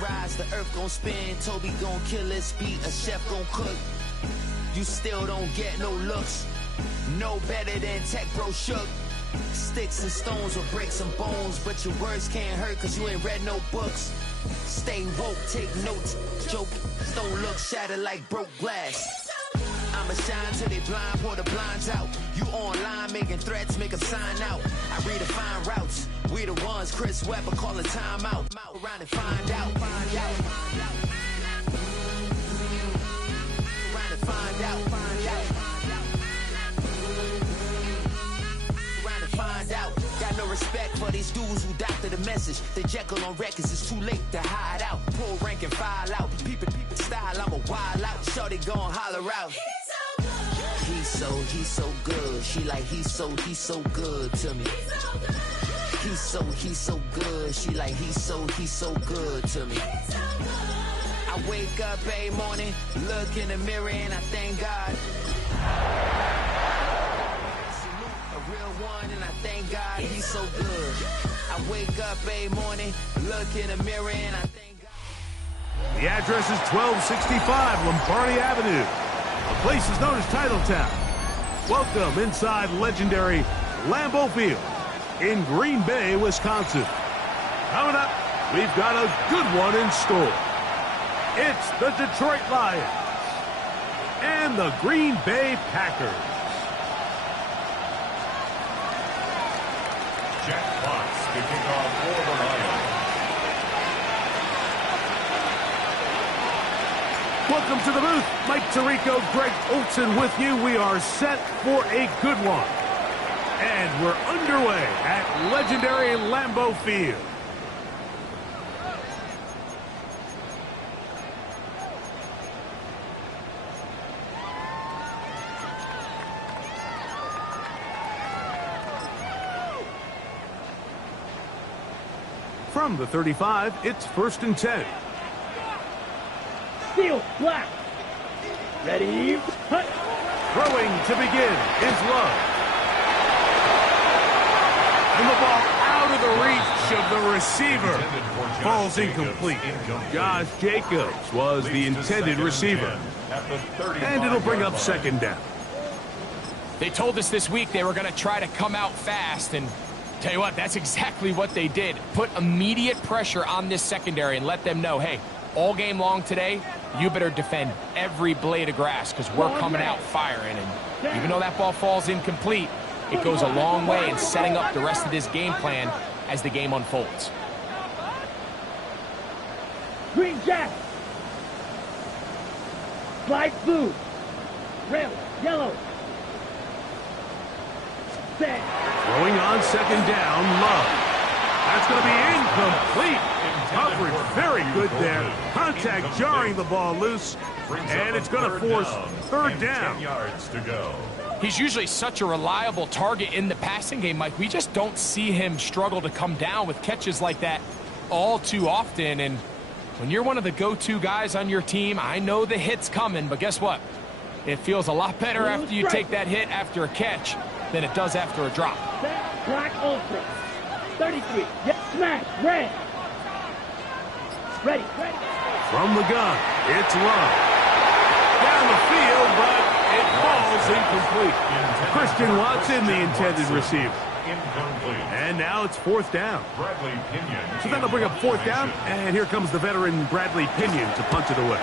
rise, the earth gon' spin. Toby gon' kill this beat, a chef gon' cook. You still don't get no looks. No better than Tech Bro Shook. Sticks and stones will break some bones, but your words can't hurt cause you ain't read no books. Stay woke, take notes, joke, don't look shattered like broke glass. I'ma shine till they blind, pour the blinds out. You online making threats, make 'em sign out. I redefine routes, we the ones Chris Webber calling time out. Around and find out, find out. Around and find out, find out. Around and find out. Got no respect for these dudes who doctor the message. The Jekyll on records, it's too late to hide out. Pull rank and file out. Peep it style, I'm a wild out. Shorty gon' holler out. He's so good. She like he's so good to me. He's so good. She like he's so good to me. I wake up every morning, look in the mirror and I thank God. Salute a real one and I thank God he's so good. I wake up every morning, look in the mirror and I thank God. The address is 1265 Lombardi Avenue. The place is known as Titletown. Welcome inside legendary Lambeau Field in Green Bay, Wisconsin. Coming up, we've got a good one in store. It's the Detroit Lions and the Green Bay Packers. Jack Fox to kick off for the Lions. Welcome to the booth. Mike Tirico, Greg Olson with you. We are set for a good one. And we're underway at legendary Lambeau Field. From the 35, it's 1st and 10. Steel, black. Ready, hut. Throwing to begin is Love. And the ball out of the reach of the receiver. Falls incomplete. Josh Jacobs was the intended receiver. And it'll bring up 2nd down. They told us this week they were going to try to come out fast, and tell you what, that's exactly what they did. Put immediate pressure on this secondary and let them know, hey, all game long today, you better defend every blade of grass because we're coming out firing. And even though that ball falls incomplete, it goes a long way in setting up the rest of this game plan as the game unfolds. Green jack. Slide blue. Red, yellow. Set. Throwing on 2nd down, Love. That's going to be incomplete. Coverage very good there. Contact jarring the ball loose. And it's going to force 3rd down. 10 yards to go. He's usually such a reliable target in the passing game, Mike. We just don't see him struggle to come down with catches like that all too often. And when you're one of the go-to guys on your team, I know the hit's coming, but guess what? It feels a lot better after you take that hit after a catch than it does after a drop. Black ultra. 33. Yes, smash. Red. Ready. From the gun, it's Love. Down the field, but it falls incomplete. Christian Watson, the intended receiver. Incomplete. And now it's 4th down. Bradley Pinion. So that'll bring up 4th down, and here comes the veteran Bradley Pinion to punch it away.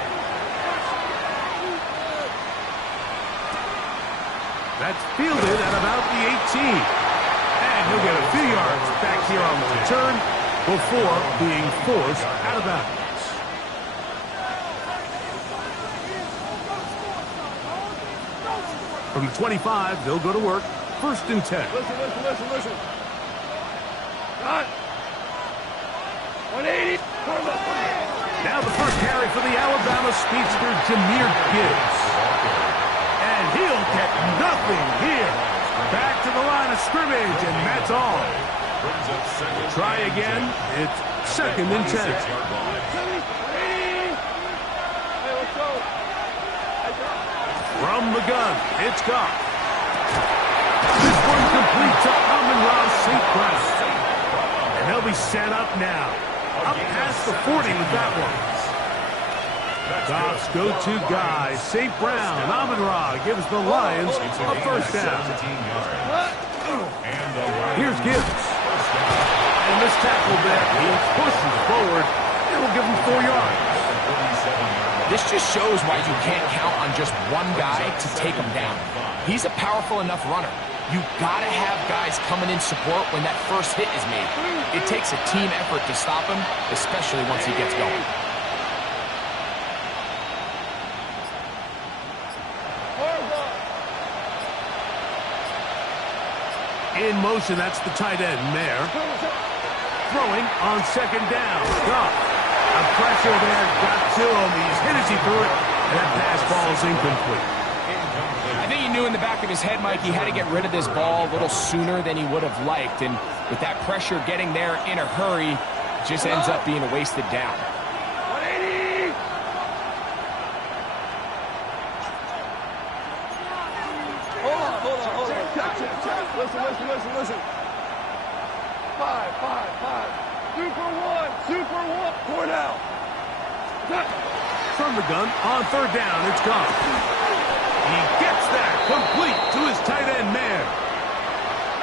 That's fielded at about the 18. And he'll get a few yards back here on the return before being forced out of bounds. From the 25, they'll go to work. 1st and 10. Listen. Cut. 180. Now the first carry for the Alabama speedster, Jahmyr Gibbs. And he'll get nothing here. Back to the line of scrimmage, and that's all. Try again. It's 2nd and 10. From the gun, it's Goff. This one complete to Amon-Ra St. Brown. And they'll be set up now. up past the 40 with that one. Goff's go-to guy, St. Brown, Amon-Ra gives the Lions a first down. Here's Gibbs. And this tackle there, he pushes forward. It will give him 4 yards. This just shows why you can't count on just one guy to take him down. He's a powerful enough runner. You gotta have guys coming in support when that first hit is made. It takes a team effort to stop him, especially once he gets going. In motion, that's the tight end, Mayer. Throwing on second down. Goff. A pressure there got to him. He's hit as he threw it. And that pass ball is incomplete. I think he knew in the back of his head, Mike, he had to get rid of this ball a little sooner than he would have liked. And with that pressure getting there in a hurry, it just ends up being a wasted down. 180! Hold on. Check. Listen. 5. Super one. 4 down. From the gun, on third down, it's gone. He gets that complete to his tight end, Mayer.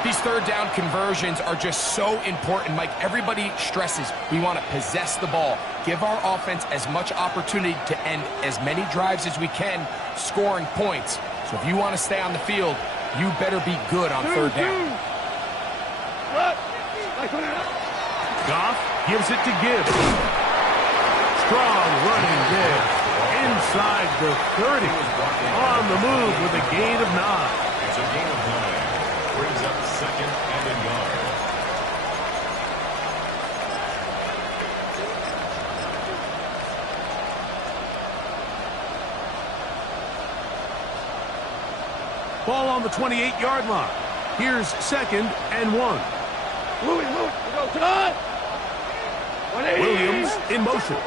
These third down conversions are just so important, Mike. Everybody stresses we want to possess the ball, give our offense as much opportunity to end as many drives as we can, scoring points. So if you want to stay on the field, you better be good on third down. Goff gives it to Gibbs. Strong running there. Inside the 30. On the move with a gain of 9. It's a gain of 9. Brings up second and a yard. Ball on the 28-yard line. Here's second and 1. Louis, go, Todd! 180! Williams in motion.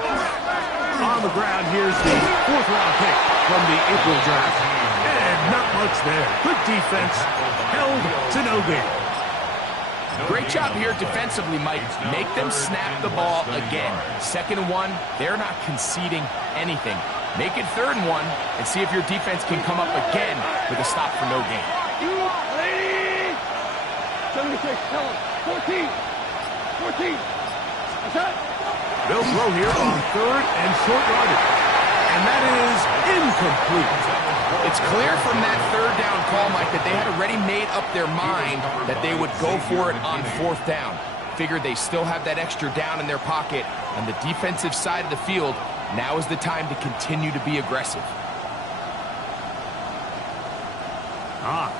On the ground, here's the 4th-round pick from the April draft. And not much there. Good defense. Held to no gain. Great job here defensively, Mike. Make them snap the ball again. 2nd and 1, they're not conceding anything. Make it 3rd and 1 and see if your defense can come up again with a stop for no gain. 76, tell him. 14. What's that? They'll throw here on 3rd and short yardage. And that is incomplete. It's clear from that 3rd down call, Mike, that they had already made up their mind that they would go for it on 4th down. Figured they still have that extra down in their pocket. On the defensive side of the field, now is the time to continue to be aggressive.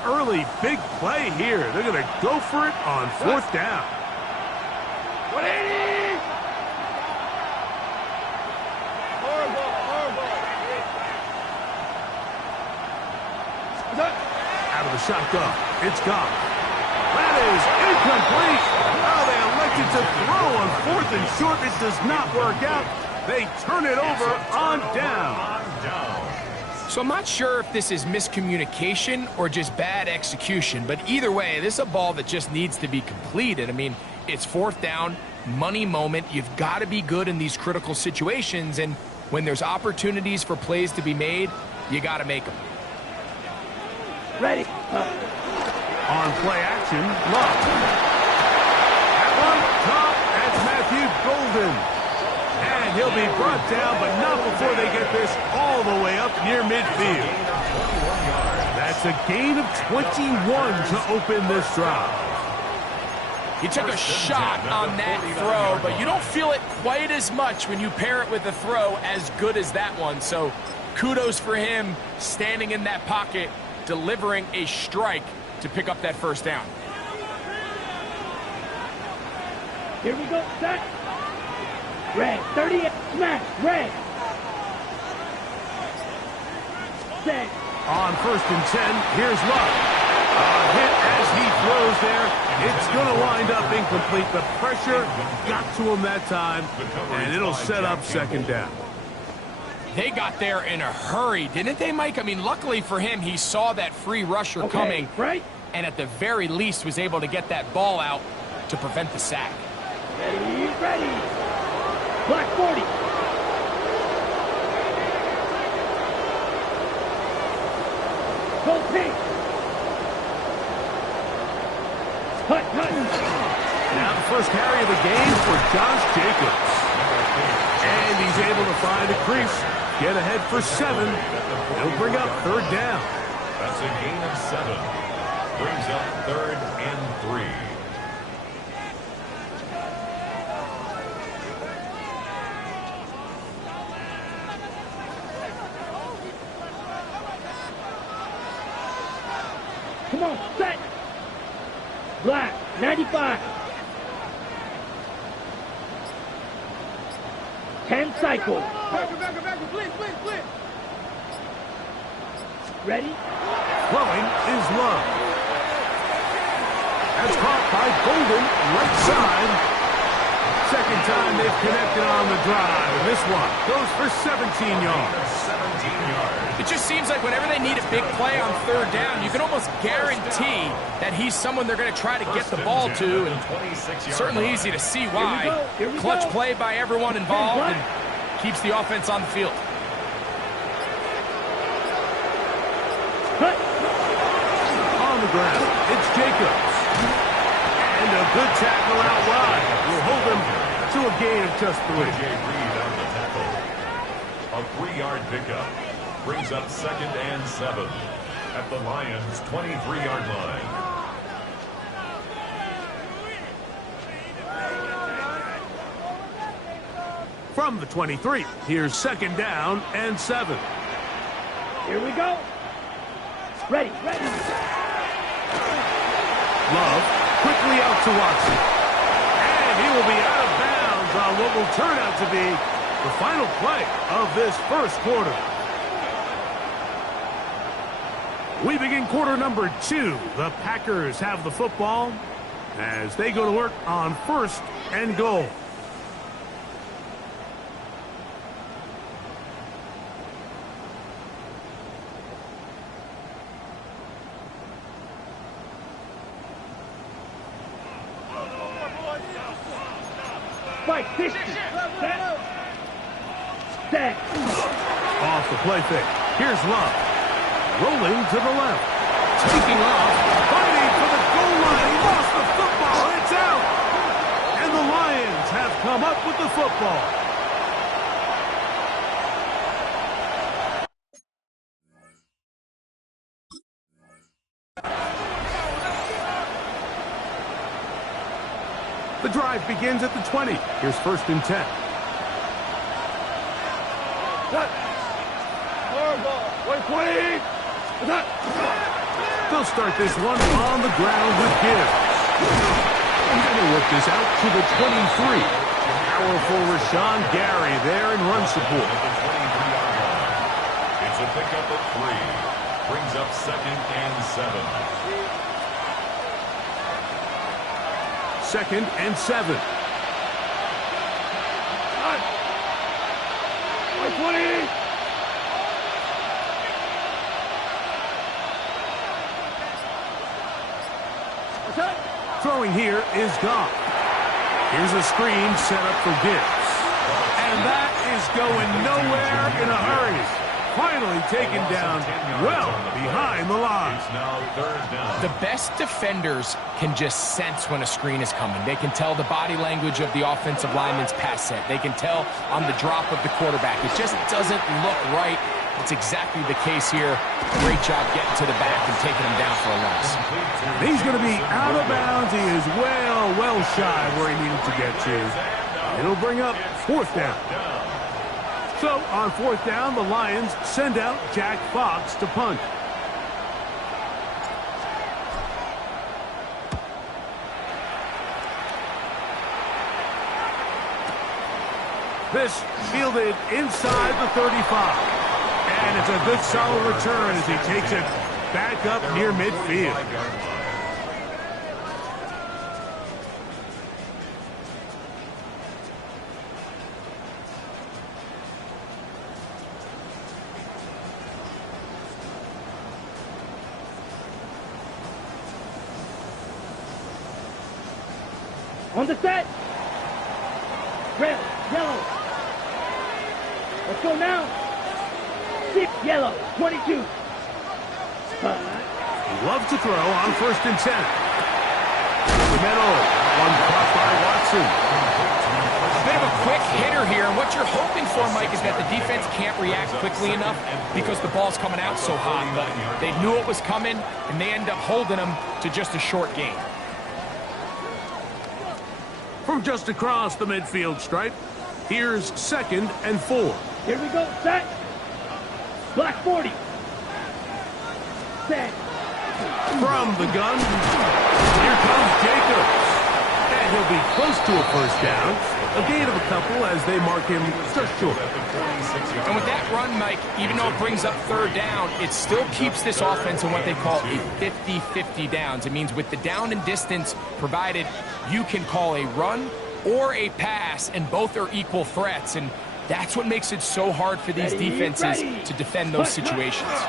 Early big play here. They're going to go for it on 4th down. 180! Horrible. Out of the shotgun. It's gone. That is incomplete. Now they elected to throw on 4th and short. It does not work out. They turn it over on down. So I'm not sure if this is miscommunication or just bad execution, but either way, this is a ball that just needs to be completed. I mean, it's 4th down, money moment. You've got to be good in these critical situations, and when there's opportunities for plays to be made, you got to make them. Ready. On play action, Love. At one top, that's Matthew Golden. And he'll be brought down, but not before they get this all the way up near midfield. That's a gain of 21 to open this drive. He took a shot on that throw, but you don't feel it quite as much when you pair it with a throw as good as that one. So kudos for him standing in that pocket, delivering a strike to pick up that 1st down. Here we go, set. Red, 38, smash, red. Set. On 1st and 10, here's Love. A hit as he throws there. It's going to wind up incomplete. The pressure got to him that time, and it'll set up 2nd down. They got there in a hurry, didn't they, Mike? I mean, luckily for him, he saw that free rusher coming, right? And at the very least was able to get that ball out to prevent the sack. Ready. Black 40. Gold pink. Hut, hut. Now the first carry of the game for Josh Jacobs. And he's able to find a crease, get ahead for 7. He'll bring up 3rd down. That's a gain of 7. Brings up 3rd and 3. Come on, set. Black, 95. 10 cycles. Blitz. Ready? Throwing is Love. That's caught by Golden, right side. Second time they've connected on the drive. And this one goes for 17 yards. 17 yards. It just seems like whenever they need a big play on 3rd down, you can almost guarantee that he's someone they're going to try to get the ball to. And certainly easy to see why. Here we Clutch go. play by everyone involved and keeps the offense on the field. Hut. On the ground, it's Jacobs. And a good tackle out wide will hold him to a gain of just 3. J. Reed on the tackle. A 3-yard pickup. Brings up 2nd and 7 at the Lions' 23-yard line. From the 23, here's 2nd down and 7. Here we go. Ready. Love quickly out to Watson. And he will be out of bounds on what will turn out to be the final play of this first quarter. We begin quarter number 2. The Packers have the football as they go to work on 1st and goal. Fight, distance. Set. Off the play fake. Here's Love. Rolling to the left. Taking off. Fighting for the goal line. He lost the football. And it's out. And the Lions have come up with the football. The drive begins at the 20. Here's 1st and 10. They'll start this one on the ground with Gibbs. He's going to work this out to the 23. Powerful Rashawn Gary there in run support. At the 23-yard line. It's a pickup of 3. Brings up 2nd and 7. 2nd and 7. Throwing here is Goff. Here's a screen set up for Gibbs. And that is going nowhere in a hurry. Finally taken down well behind the line. It's now 3rd down. The best defenders can just sense when a screen is coming. They can tell the body language of the offensive lineman's pass set. They can tell on the drop of the quarterback. It just doesn't look right. It's exactly the case here. Great job getting to the back and taking him down for a loss. He's going to be out of bounds. He is well shy where he needed to get to. It'll bring up 4th down. So on 4th down, the Lions send out Jack Fox to punt. This fielded inside the 35. And it's a good solid return as he takes it back up near midfield. On the set. Red, yellow. Let's go now. 6 yellow, 22. Love to throw on 1st and 10. The middle, one caught by Watson. A bit of a quick hitter here, and what you're hoping for, Mike, is that the defense can't react quickly enough because the ball's coming out so hot. But they knew it was coming, and they end up holding them to just a short gain. From just across the midfield stripe, here's 2nd and 4. Here we go, set. Black 40. Set. From the gun, here comes Jacobs. And he'll be close to a 1st down. A gain of a couple as they mark him just short. And with that run, Mike, even though it brings up 3rd down, it still keeps this offense in what they call a 50-50 downs. It means with the down and distance provided, you can call a run or a pass, and both are equal threats. And that's what makes it so hard for these defenses to defend those situations.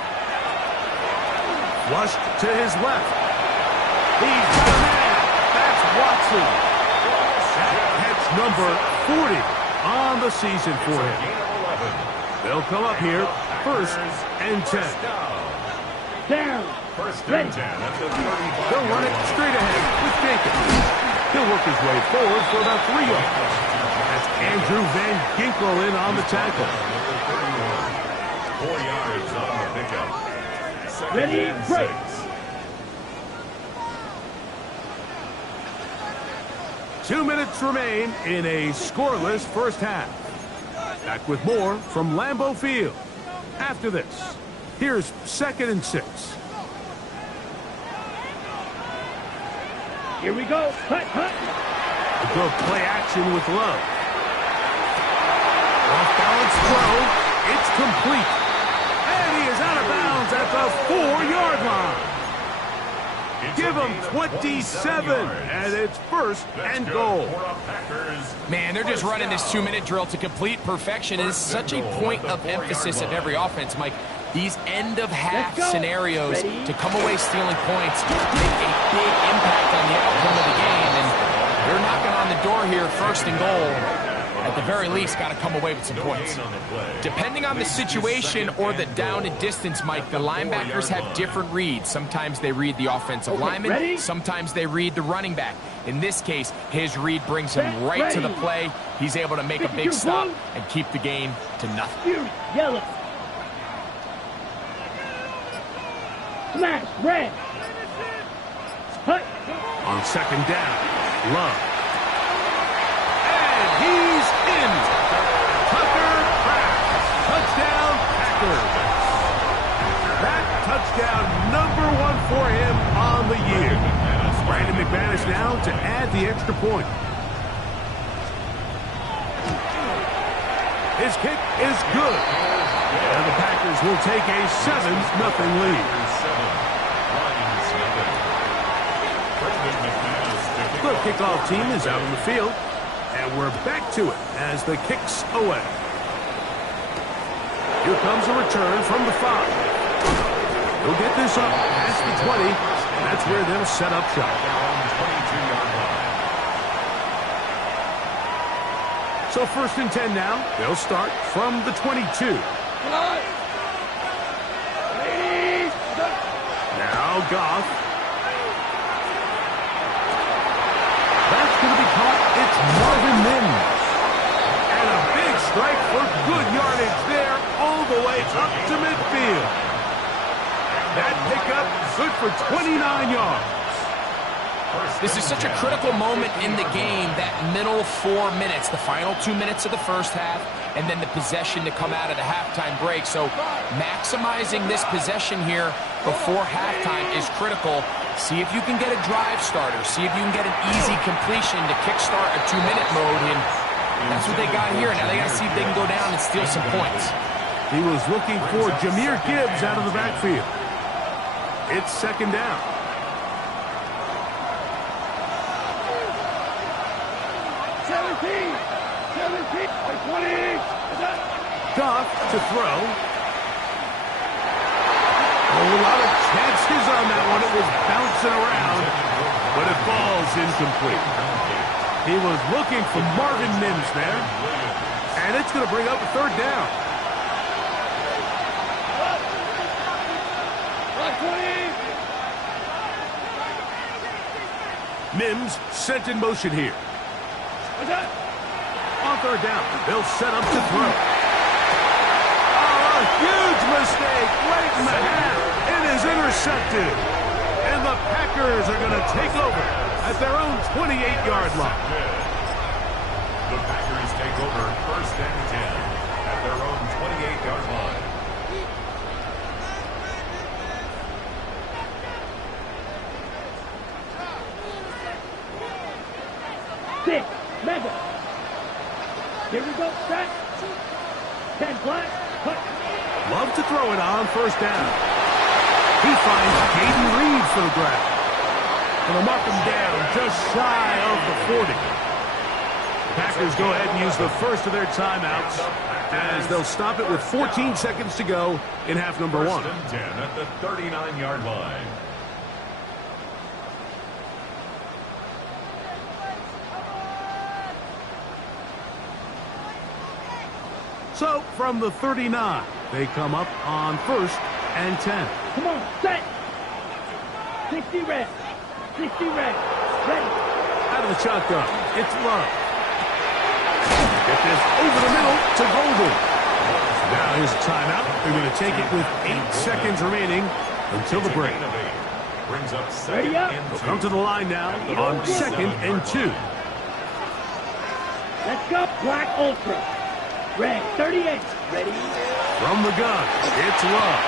Flushed to his left. He's got a man. That's Watson. That's number 40 on the season for him. They'll come up here 1st and 10. Down. 1st and 10 at the 35. They'll run it straight ahead with Jacobs. He'll work his way forward for about 3 yards. That's Andrew Van Ginkel in on the tackle. 4 yards on the pickup. 2nd Ready, and break. 6. 2 minutes remain in a scoreless 1st half. Back with more from Lambeau Field. After this, here's 2nd and 6. Here we go. Hut, hut. A good play action with Love. Off balance throw. It's complete. And he is out of bounds at the 4-yard line. Give him 27, and it's 1st and goal. Man, they're just running this 2-minute drill to complete perfection. It is such a point of emphasis of every offense, Mike. These end-of-half scenarios to come away stealing points make a big impact on the outcome of the game, and they're knocking on the door here, 1st and goal. At the very least, got to come away with some points. Depending on the situation or the down and distance, Mike, the linebackers have different reads. Sometimes they read the offensive lineman. Sometimes they read the running back. In this case, his read brings him right to the play. He's able to make a big stop and keep the game to nothing. Yellow. Smash, red. Hut. On 2nd down, Love. And he's in. Tucker Kraft. Touchdown, Packers. That touchdown number 1 for him on the year. Brandon McManus now to add the extra point. His kick is good. And the Packers will take a 7-0 lead. The kickoff team is out on the field, and we're back to it as the kick's away. Here comes a return from the 5. He'll get this up past the 20, and that's where they'll set up shop. So 1st and 10 now. They'll start from the 22. Now Goff. That's going to be caught. It's Marvin Mims. And a big strike for good yardage there all the way up to midfield. That pickup good for 29 yards. This is such a critical moment in the game, that middle 4 minutes, the final 2 minutes of the 1st half, and then the possession to come out of the halftime break. So maximizing this possession here before halftime is critical. See if you can get a drive starter. See if you can get an easy completion to kickstart a 2-minute mode, and that's what they got here. Now they got to see if they can go down and steal some points. He was looking for Jahmyr Gibbs out of the backfield. It's 2nd down. Goff to throw. A lot of chances on that one. It was bouncing around, but it falls incomplete. He was looking for Marvin Mims there, and it's going to bring up a 3rd down. Mims sent in motion here. On third down, they'll set up to throw. Oh, a huge mistake right in the half. It is intercepted. And the Packers are going to take over at their own 28-yard line. The Packers take over 1st and 10 at their own 28-yard line. Six, mega. Here we go, set. 10 flat, cut. Love to throw it on 1st down. He finds Jaden Reed for the grab. And they'll mark him down just shy of the 40. Packers go ahead and use the first of their timeouts as they'll stop it with 14 seconds to go in half number 1. 1st and 10 at the 39-yard line. So from the 39, they come up on 1st and 10. Come on, set. 60 red. 60 red. Ready. Out of the shotgun, it's Love. Get this over the middle to Golden. Now here's a timeout. They're going to take it with 8 seconds remaining until the break. Brings up Ready 2nd up. and 2. They'll come to the line now on 2nd and 2. Let's go. Black Ultra. Red, 38. Ready. From the gun, it's Love.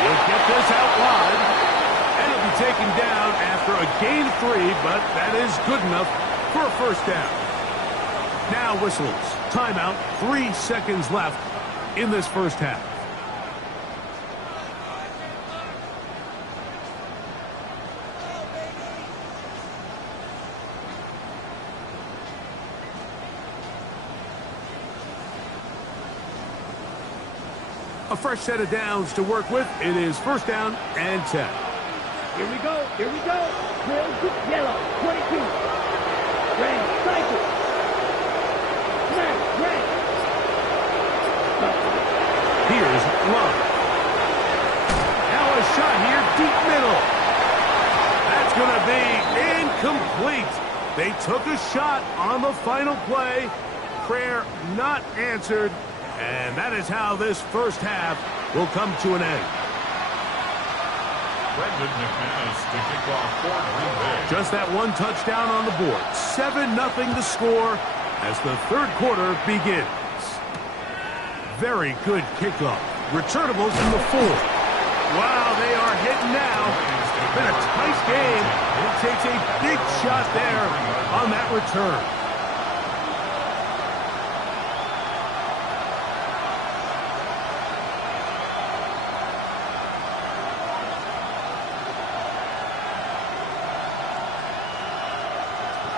He'll get this out wide. And it'll be taken down after a gain of 3, but that is good enough for a 1st down. Now whistles. Timeout. 3 seconds left in this 1st half. A fresh set of downs to work with. It is 1st down and 10. Here we go. Here we go. Drill, yellow, 22. Red, cycle. Smash, red. Here's Love. Now a shot here, deep middle. That's going to be incomplete. They took a shot on the final play. Prayer not answered. And that is how this 1st half will come to an end. Brendan McManus to kick off for Green Bay. Just that one touchdown on the board. 7-0 the score as the 3rd quarter begins. Very good kickoff. Returnables in the 4th. Wow, they are hitting now. Been a tight game. It takes a big shot there on that return.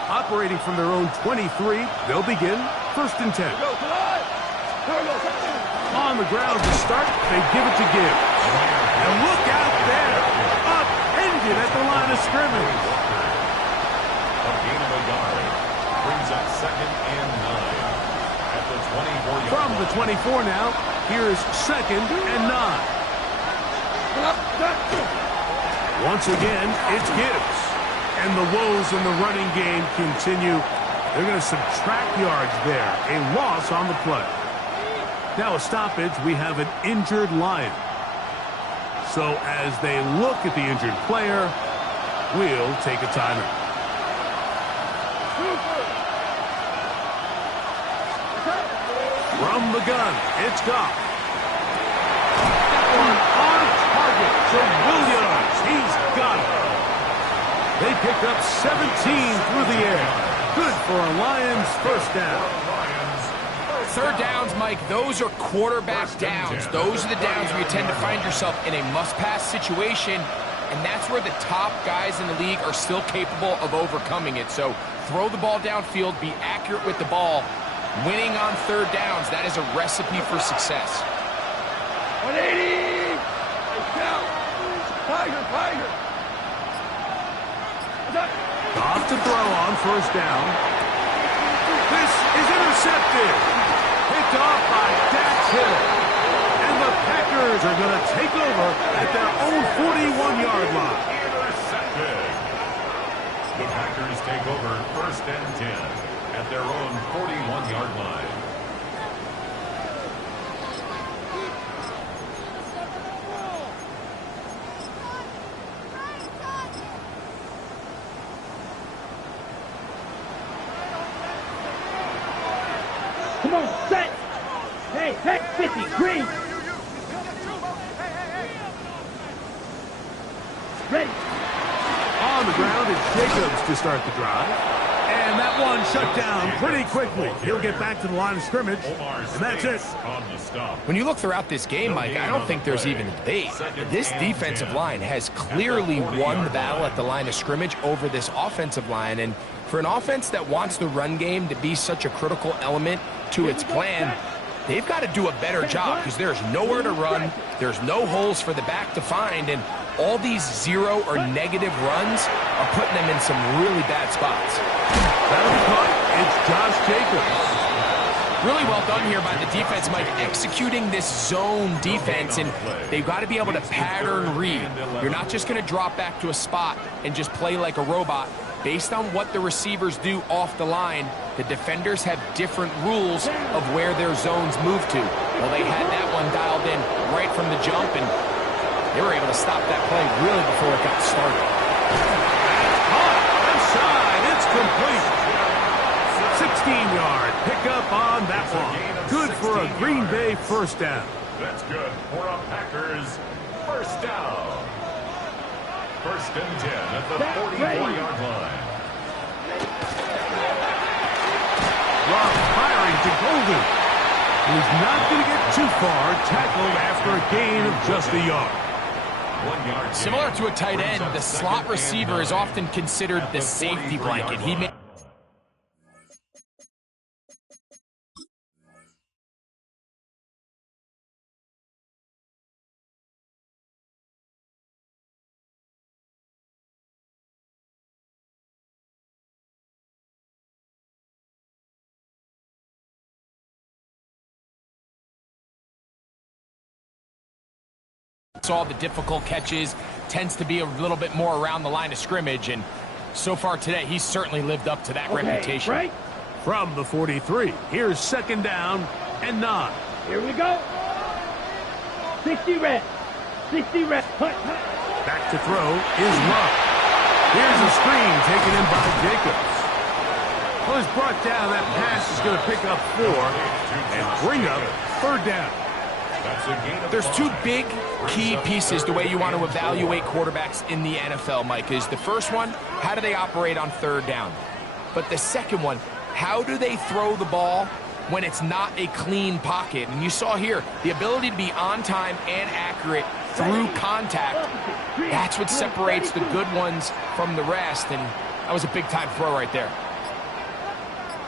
Operating from their own 23, they'll begin 1st and 10. On the ground to start, they give it to Gibbs. And look out there, upended at the line of scrimmage. A gain of a yard brings up 2nd and 9 at the 24-yard From the 24 now, here's 2nd and 9. Once again, it's Gibbs. And the woes in the running game continue. They're going to subtract yards there. A loss on the play. Now a stoppage. We have an injured Lion. So as they look at the injured player, we'll take a timeout. From the gun, it's Goff. That one on target to Williams. He's got it. They pick up 17 through the air. Good for a Lions 1st down. 3rd downs, Mike, those are quarterback downs. Those are the downs where you tend to find yourself in a must-pass situation, and that's where the top guys in the league are still capable of overcoming it. So throw the ball downfield, be accurate with the ball. Winning on 3rd downs, that is a recipe for success. 180! Tiger! Off to throw on 1st down. This is intercepted. Picked off by Dax Hill. And the Packers Lions are going to take over at their own 41-yard line. Intercepted. The Packers take over 1st and 10 at their own 41-yard line. Come on, set. Hey, 50, green. Ready. On the ground, it's Jacobs to start the drive. And that one shut down pretty quickly. He'll get back to the line of scrimmage, and that's it. When you look throughout this game, Mike, I don't think there's even a debate. This defensive line has clearly won the battle at the line of scrimmage over this offensive line. And for an offense that wants the run game to be such a critical element to its plan, they've got to do a better job because there's nowhere to run, there's no holes for the back to find, and all these zero or negative runs are putting them in some really bad spots. That'll be caught. It's Josh Jacobs. Really well done here by the defense, Mike, executing this zone defense, and they've got to be able to pattern read. You're not just going to drop back to a spot and just play like a robot. Based on what the receivers do off the line, the defenders have different rules of where their zones move to. Well, they had that one dialed in right from the jump, and they were able to stop that play really before it got started. Inside, it's complete. 16-yard pickup on that one. Good for a Green Bay first down. That's good for a Packers first down. 1st and 10 at the 44-yard line. Rock firing to Golden. He's not going to get too far. Tackled after a gain of just a yard. 1 yard. Similar to a tight end, the slot receiver is often considered the safety blanket. He may saw the difficult catches, tends to be a little bit more around the line of scrimmage, and so far today, he's certainly lived up to that reputation. Right. From the 43, here's 2nd down and 9. Here we go. 60 reps. 60 reps. Hut, hut. Back to throw is Love. Here's a screen taken in by Jacobs. Well, it's brought down. That pass is going to pick up 4 and bring up 3rd down. There's two big key pieces the way you want to evaluate quarterbacks in the NFL, Mike. Is the first one, how do they operate on 3rd down? But the second one, how do they throw the ball when it's not a clean pocket? And you saw here, the ability to be on time and accurate through contact. That's what separates the good ones from the rest, and that was a big-time throw right there.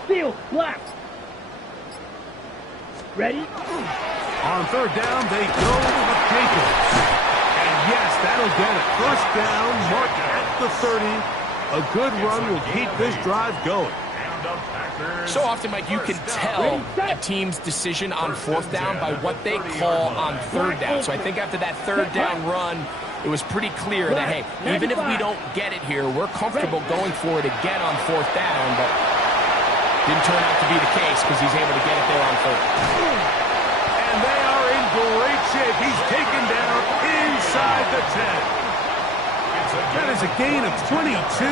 Field, black. Ready? On 3rd down, they go with Jacobs. And yes, that'll get it. 1st down, marked at the 30. A good run will keep this drive going. So often, Mike, you can tell a team's decision on 4th down by what they call on 3rd down. So I think after that 3rd down run, it was pretty clear that, hey, even if we don't get it here, we're comfortable going for it again on 4th down, but didn't turn out to be the case because he's able to get it there on 3rd. And they are in great shape. He's taken down inside the 10. That is a gain of 22,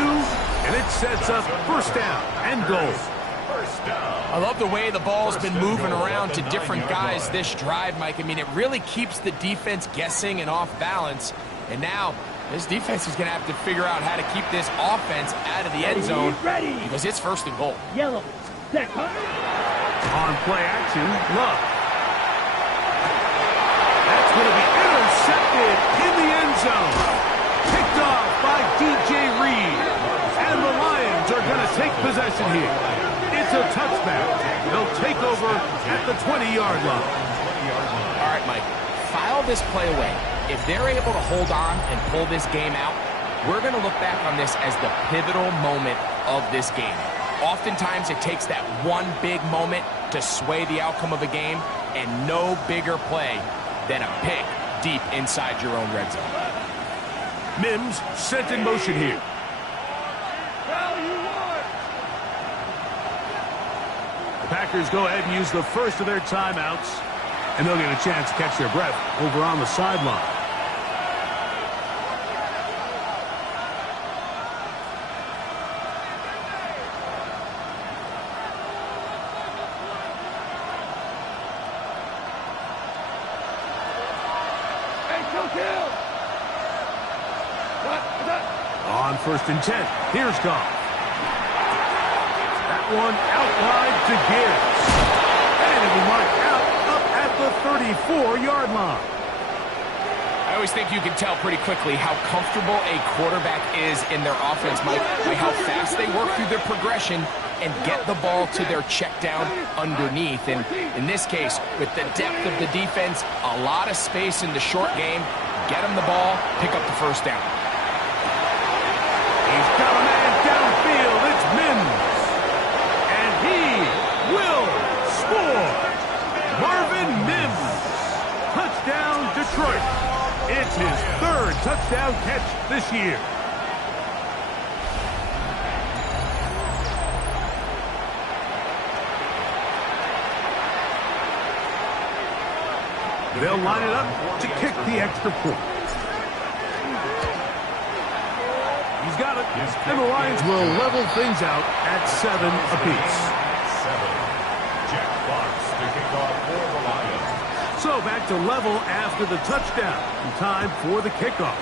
and it sets up 1st down and goal. I love the way the ball's been moving around to different guys this drive, Mike. I mean, it really keeps the defense guessing and off balance. And now, this defense is going to have to figure out how to keep this offense out of the end zone because it's 1st and goal. Yellow. Set. On play action, Love. That's going to be intercepted in the end zone. Picked off by DJ Reed. And the Lions are going to take possession here. It's a touchback. They'll take over at the 20-yard line. All right, Mike, file this play away. If they're able to hold on and pull this game out, we're going to look back on this as the pivotal moment of this game. Oftentimes, it takes that one big moment to sway the outcome of a game, and no bigger play than a pick deep inside your own red zone. Mims sent in motion here. The Packers go ahead and use the first of their timeouts, and they'll get a chance to catch their breath over on the sideline. On 1st and 10, here's Goff. That one out wide to Gibbs. And it'll be marked out up at the 34-yard line. I always think you can tell pretty quickly how comfortable a quarterback is in their offense, Mike, by how fast they work through their progression and get the ball to their check down underneath. And in this case, with the depth of the defense, a lot of space in the short game, get them the ball, pick up the first down. He's got a man downfield. It's Mims. And he will score. Marvin Mims. Touchdown, Detroit. It's his 3rd touchdown catch this year. They'll line it up to kick the extra point. He's got it. And the Lions will level things out at 7 apiece. 7. Jack Fox to kick off for the Lions. So back to level after the touchdown. Time for the kickoff.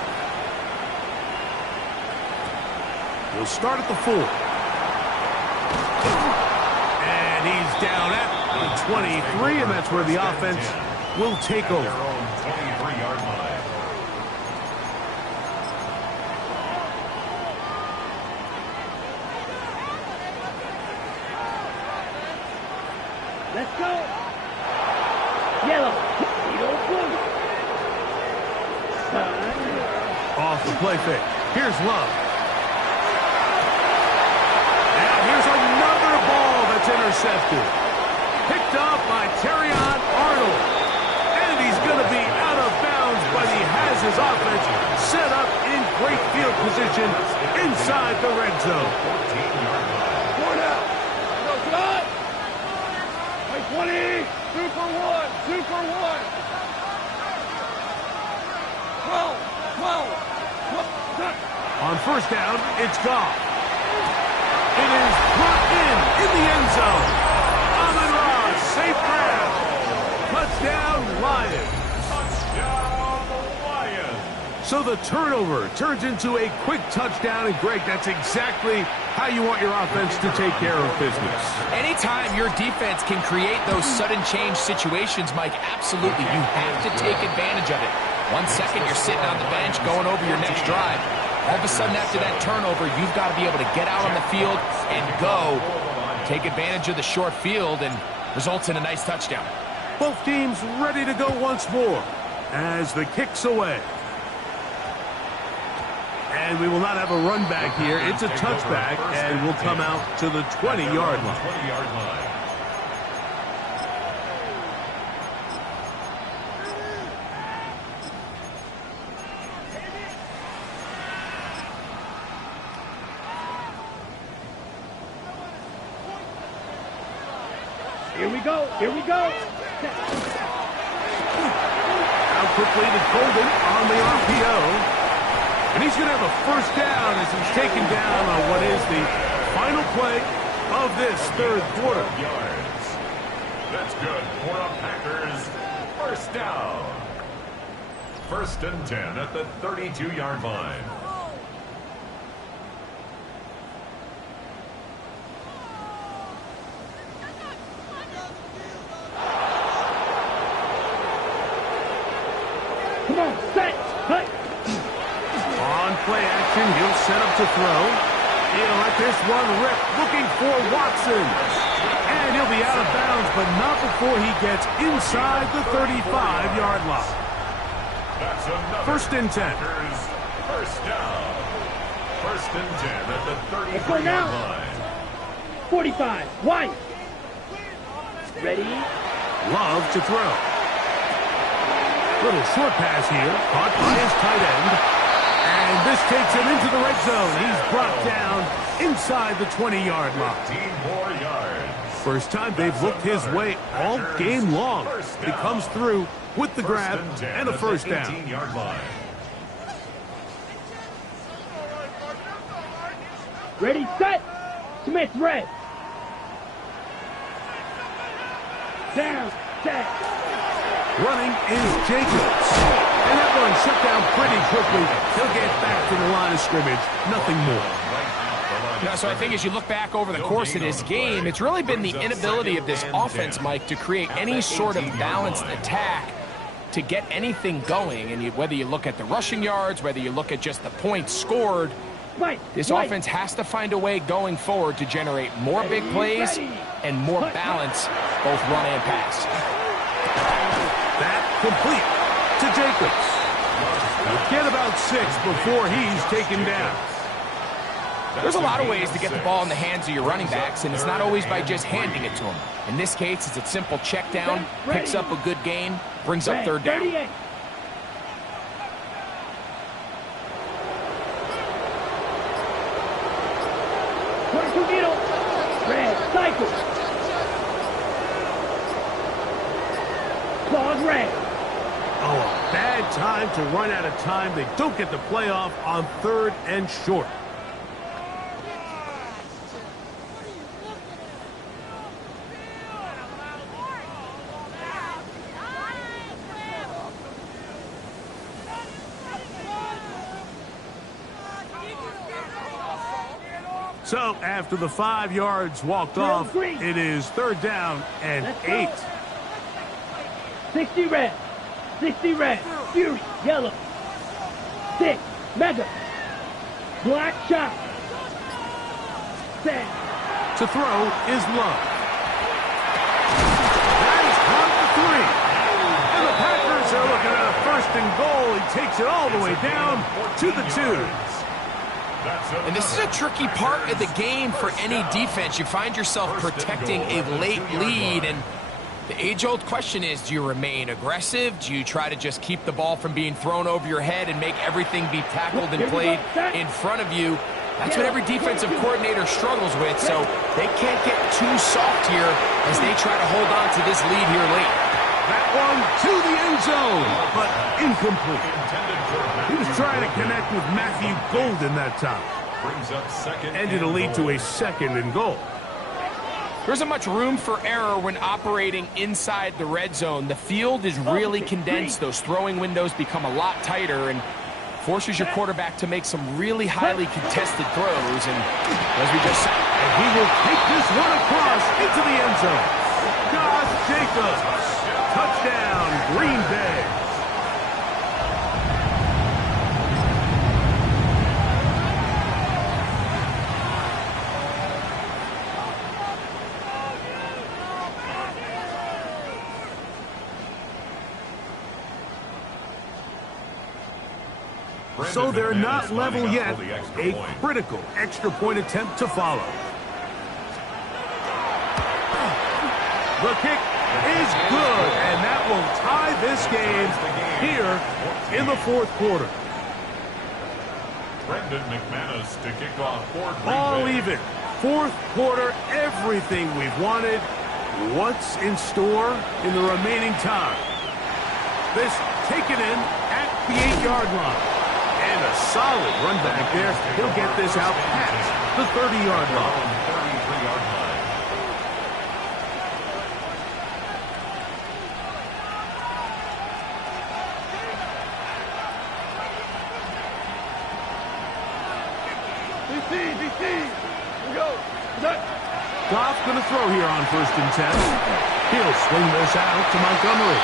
He'll start at the 4. And he's down at the 23, and that's where the offense will take over. Their own 23-yard line. Let's go. Yellow. Blue. Off the play fake. Here's Love. Now here's another ball that's intercepted. Picked up by Terrion Arnold. And he's going to be out of bounds, but he has his offense set up in great field position inside the red zone. 14-yard line. Four down. Go, Scott. 20. 2 for 1. 2 for 1. 12. 12. On 1st down, it's Goff. It is brought in the end zone. Amon-Ra, safe grab. Touchdown, Lions. Touchdown, Lions. So the turnover turns into a quick touchdown, and Greg, that's exactly how you want your offense to take care of business. Anytime your defense can create those sudden change situations, Mike, absolutely, you have to take advantage of it. 1 second, you're sitting on the bench going over your next drive. All of a sudden, after that turnover, you've got to be able to get out on the field and go. Take advantage of the short field, and results in a nice touchdown. Both teams ready to go once more as the kick's away. And we will not have a run back here. It's a touchback, and we'll come out to the 20-yard line. 20-yard line. Here we go. Here we go. Out quickly to Golden on the RPO. And he's going to have a 1st down as he's taken down on what is the final play of this 3rd quarter. Yards. That's good for a Packers 1st down. 1st and 10 at the 32-yard line. Come on, set. Hey. On play action, he'll set up to throw. He'll let this one rip, looking for Watson. And he'll be out of bounds, but not before he gets inside the 35-yard line. That's another 1st and 10. Packers 1st down. 1st and 10 at the Let's go now. 33-yard line. 45. White. Ready? Love to throw. Little short pass here, caught by his tight end. And this takes him into the red zone. He's brought down inside the 20-yard line. 15 more yards. First time they've looked his way all game long. He comes through with the grab and a first down. 18-yard line. Ready, set. Smith, red. Down, set. Running is Jacobs. And that one shut down pretty quickly. He'll get back to the line of scrimmage. Nothing more. So I think as you look back over the course of this game, it's really been the inability of this offense, Mike, to create any sort of balanced attack to get anything going. And whether you look at the rushing yards, whether you look at just the points scored, this offense has to find a way going forward to generate more big plays and more balance, both run and pass. That complete to Jacobs. He'll get about 6 before he's taken down. There's a lot of ways to get the ball in the hands of your running backs, and it's not always by just handing it to them. In this case, it's a simple check down, picks up a good gain, brings up third down. 38. Red, cycle. Claws red. Oh, a bad time to run out of time. They don't get the playoff on 3rd and short. So, after the 5 yards walked off, it is 3rd down and 8. 60 red. 60 red. Fury, yellow. 6, mega. Black shot. 7. To throw is Love. That is caught for 3. And the Packers are looking at a 1st and goal. He takes it all the way down to the 2. And this is a tricky part of the game for any defense. You find yourself protecting a late lead, and the age-old question is, do you remain aggressive? Do you try to just keep the ball from being thrown over your head and make everything be tackled and played in front of you? That's what every defensive coordinator struggles with, so they can't get too soft here as they try to hold on to this lead here late. That one to the end zone, but incomplete. He was trying to connect with Matthew Golden that time. Brings up second and it'll lead to a 2nd and goal. There isn't much room for error when operating inside the red zone. The field is really condensed. Those throwing windows become a lot tighter and forces your quarterback to make some really highly contested throws. And as we just said, and he will take this one across into the end zone. Josh Jacobs. Touchdown, Green Bay. So they're not level yet. A critical extra point attempt to follow. The kick is good, and that will tie this game here in the 4th quarter. Brendan McManus to kick off for Green All Bay. even. 4th quarter, everything we've wanted. What's in store in the remaining time? This taken in at the 8-yard line. And a solid run back there. He'll get this out past the 30-yard line. 33-yard line. BC, here we go. Goff going to throw here on 1st and 10. He'll swing this out to Montgomery.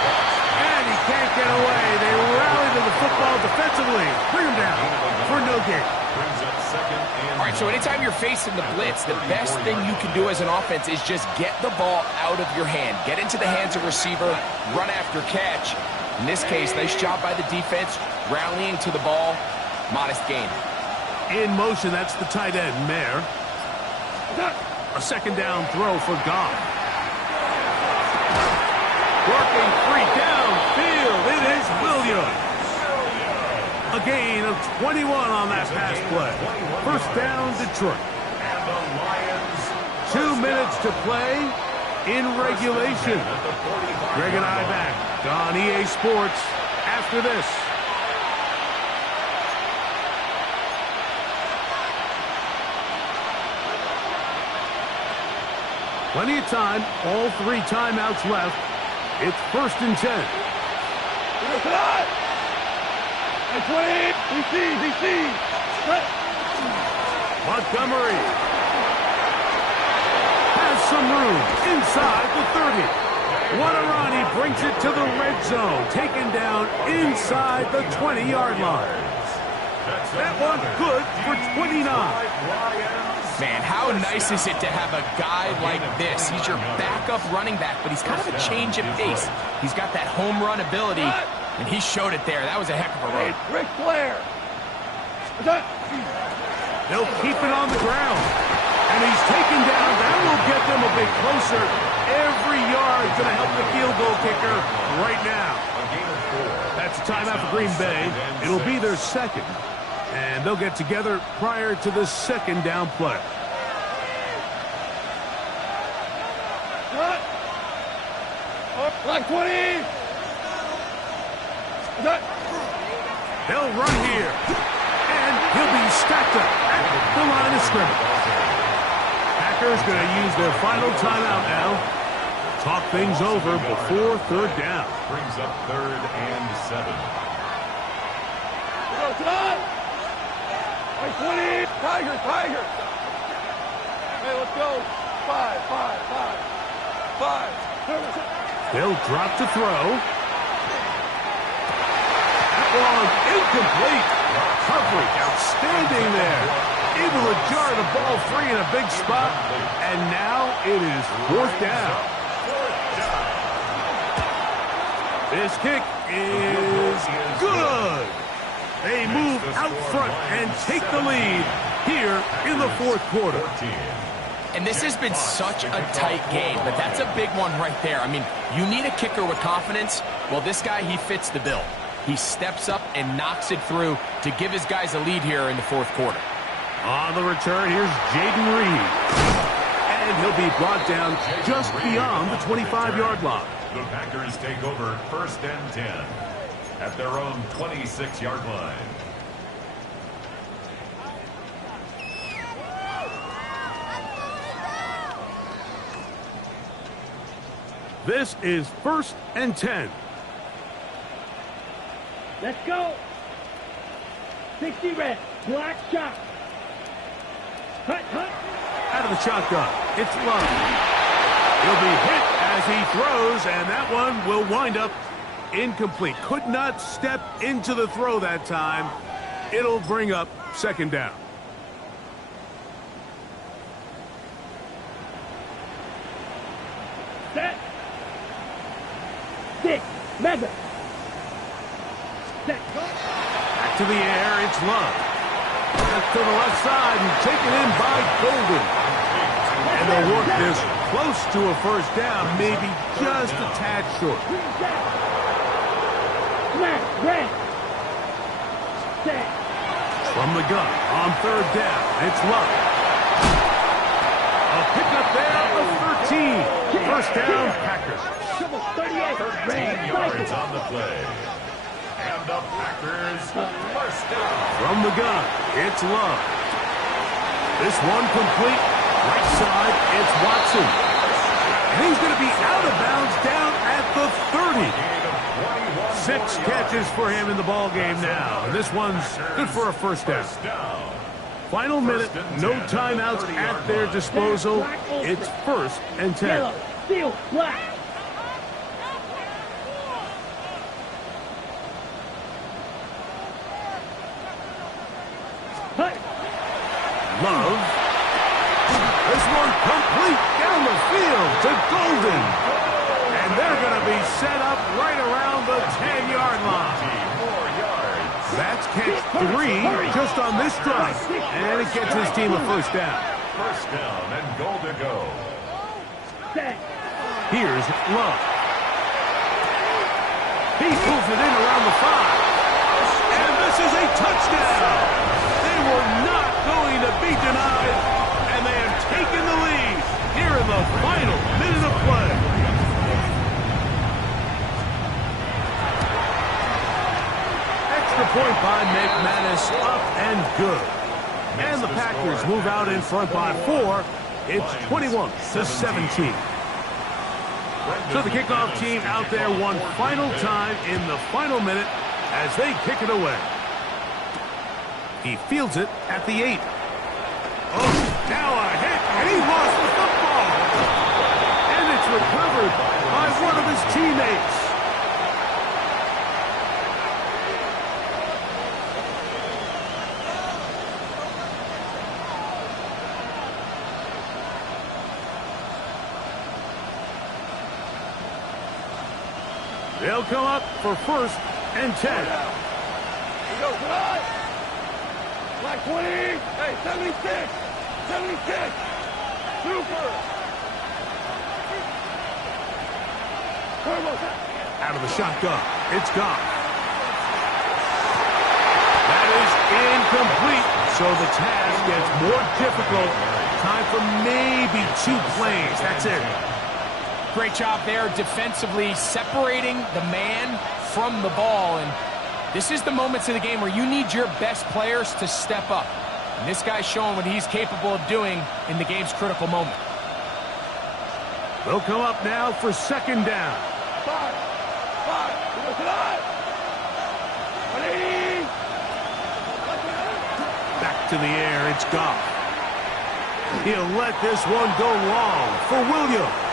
And he can't get away. They rally to the football defensively. Bring him down for no gain. All right, so anytime you're facing the blitz, the best thing you can do as an offense is just get the ball out of your hand. Get into the hands of receiver, run after catch. In this case, nice job by the defense, rallying to the ball, modest gain. In motion, that's the tight end, Mayer. A 2nd down throw for Goff. Working free downfield. It is Williams. A gain of 21 on that pass play. First down, Detroit. And the Lions 2 minutes to play in regulation. at the 45. Greg and I back on EA Sports after this. Plenty of time, all 3 timeouts left. It's 1st and 10. Hey, 20. He sees. Montgomery has some room inside the 30. Guarani brings it to the red zone, taken down inside the 20-yard line. That one good for 29. Man, how nice is it to have a guy like this? He's your backup running back, but he's kind of a change of pace. He's got that home run ability, and he showed it there. That was a heck of a run. Ric Flair. They'll keep it on the ground. And he's taken down. That will get them a bit closer. Every yard going to help the field goal kicker right now. That's a timeout for Green Bay. It'll be their second. And they'll get together prior to the second down play. Like 20. They'll run here. And he'll be stacked up at the line of scrimmage. Packers going to use their final timeout now. Talk things over before 3rd down. Brings up 3rd and 7. Like 20. Tiger. Hey, let's go. 5. They'll drop to throw. That one incomplete. Coverage outstanding there. Able to jar the ball free in a big spot. And now it is 4th down. This kick is good. They move out front and take the lead here in the 4th quarter. And this has been such a tight game, but that's a big one right there. I mean, you need a kicker with confidence. Well, this guy, he fits the bill. He steps up and knocks it through to give his guys a lead here in the 4th quarter. On the return, here's Jaden Reed. And he'll be brought down just beyond the 25-yard line. The Packers take over 1st and 10 at their own 26-yard line. This is 1st and 10. Let's go. 60 red. Black shot. Hut. Out of the shotgun, it's Love. He'll be hit as he throws, and that one will wind up incomplete. Could not step into the throw that time. It'll bring up 2nd down. Set. 6. Mega. Set. Back to the air, it's Love. To the left side and taken in by Golden. And they'll work this close to a 1st down, maybe just a tad short. Smash. Red. Set. From the gun on 3rd down, it's Love. A pickup there of 13. 1st down, Packers. 38. 13 yards on the play. And the Packers 1st down. From the gun, it's Love. This one complete. Right side, it's Watson. And he's going to be out of bounds down at the 30. 6 catches for him in the ball game now. And this one's good for a 1st down. Final minute, no timeouts at their disposal. It's 1st and 10. Yellow. Steel. Black. Hut. Love. This one complete down the field to Golden. And they're going to be set up right around the 10-yard line. That's catch 3 just on this drive. And it gets his team a 1st down. 1st down and goal to go. Set. Here's Love. He pulls it in around the 5. And this This is a touchdown. They were not going to be denied, and they have taken the lead here in the final minute of play. Extra point by McManus, up and good. And the Packers move out in front by 4. It's 21-17. So the kickoff team out there one final time in the final minute as they kick it away. He fields it at the 8. Oh, now a hit, and he lost the football. And it's recovered by one of his teammates. They'll come up for 1st and 10. Here we go, come on. Black 20. Hey, 76. 76. Super. Turbo. Out of the shotgun. It's gone. That is incomplete. So the task gets more difficult. Time for maybe 2 plays. That's it. Great job there defensively, separating the man from the ball. And this is the moments of the game where you need your best players to step up. And this guy's showing what he's capable of doing in the game's critical moment. They'll come up now for 2nd down. 5. Go tonight. 180. Back to the air, it's Goff. He'll let this one go long for Williams.